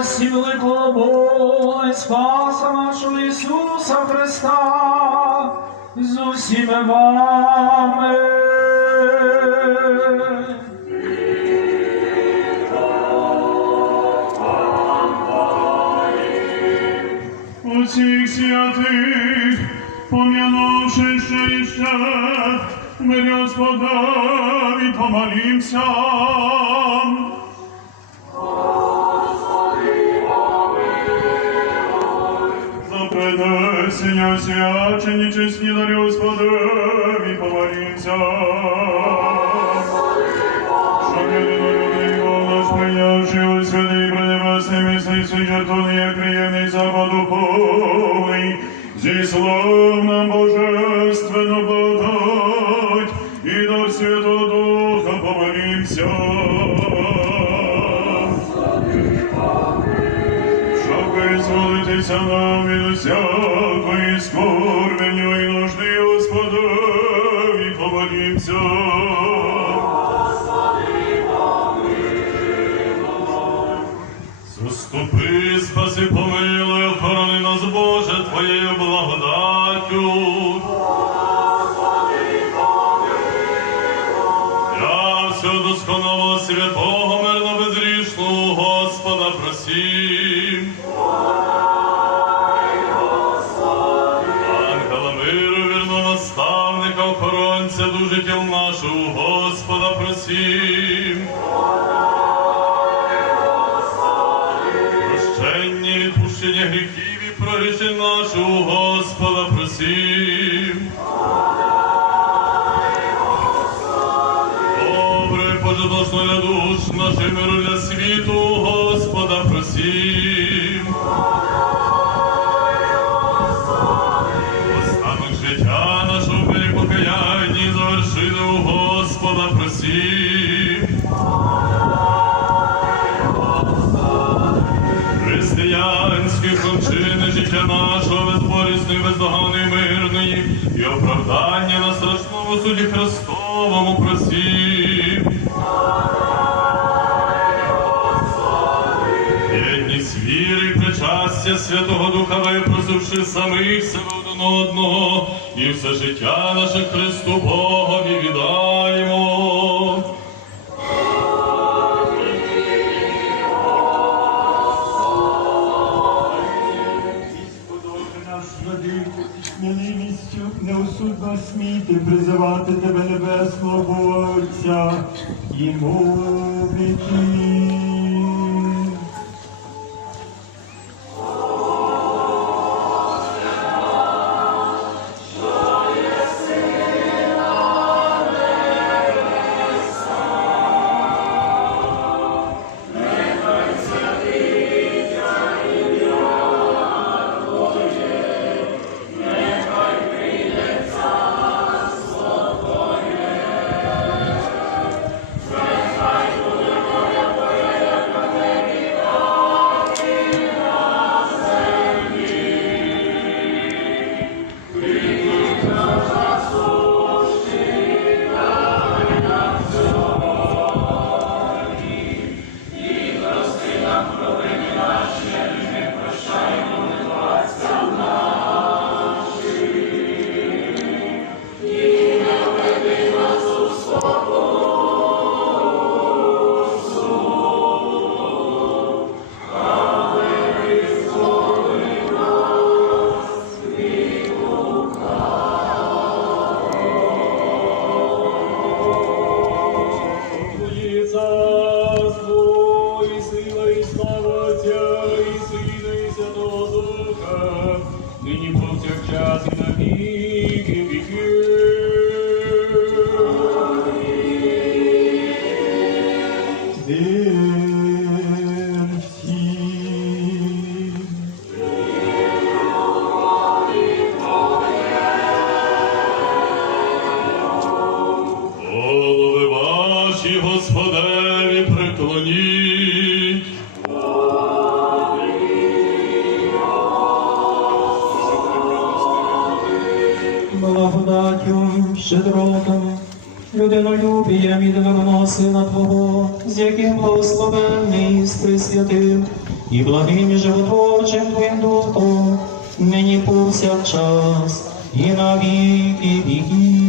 милості великого Бога і Спаса нашого Ісуса Христа з усіми вами. Усіх святих, пом'янувши ще і ще, ми Господові помолімся. Свій жертвоний, як приємний запад духовний, зі словом нам божественно благодать, визволитися нам від усякої скорбення і нужди, Господові помолімся. Заступи, спаси, помилуй, охорони нас, Боже, Твоєю благодаттю. Я всього досконалого святого, просім. Прощення, і відпущення гріхів і прорішень нашого Господа просім. Добре, пожитошно для душ наших миру для світу, Господа просім. Кончини життя нашого безболісної, бездоганої, мирної і оправдання на страшному суді Христовому просім. Єдність віри, причастя Святого Духа, випросивши самих себе один одного, і все життя наше Христу Богові віддаємо. Неосудно сміти призивати тебе небесного Отця і мовити. Господеві, преклоніть. благодаттю, щедротом, людинолюбієм єдиного сина Твого, з яким благословенний з Пресвятим і благим і животворчим Твоїм Духом, нині повсякчас, і на віки.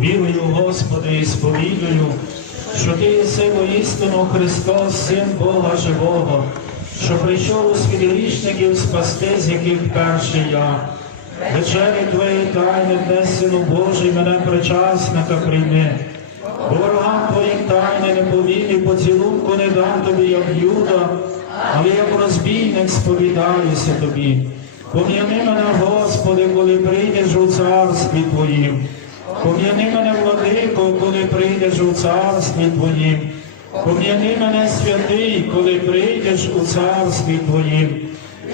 Вірую, Господи, і сповідую, що Ти єси істину Христос, Син Бога Живого, що прийшов у світ грішників спасти, з яких перший я. Вечері Твої тайни, Сину Божий, мене причасника прийми. Ворогам Твоїм тайни не повілі, поцілунку не дам тобі, як юда, але як розбійник сповідаюся тобі. Пом'яни мене, Господи, коли прийдеш у царстві Твоїм. Пом'яни мене, владико, коли прийдеш у царстві Твоїм. Пом'яни мене, святий, коли прийдеш у царстві Твоїм.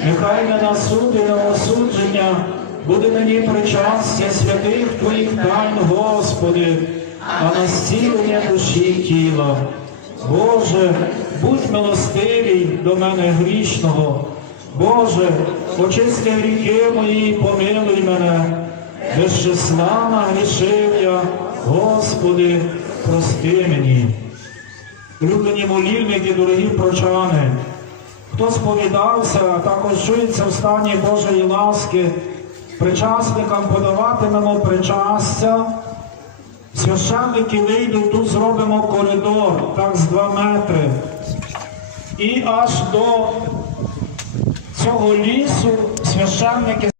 Нехай не на суд і на осудження буде мені причастя святих Твоїх тайн, Господи, а на зцілення душі і тіла. Боже, будь милостивий до мене грішного. Боже, очисти гріхи мої, помилуй мене. Без числа нагрішив я, Господи, прости мені. Улюблені молільники, дорогі прочани, хто сповідався, також чується в стані Божої ласки, причасникам подаватимемо причастя. Священники вийдуть, тут зробимо коридор, так з два метри. І аж до цього лісу священники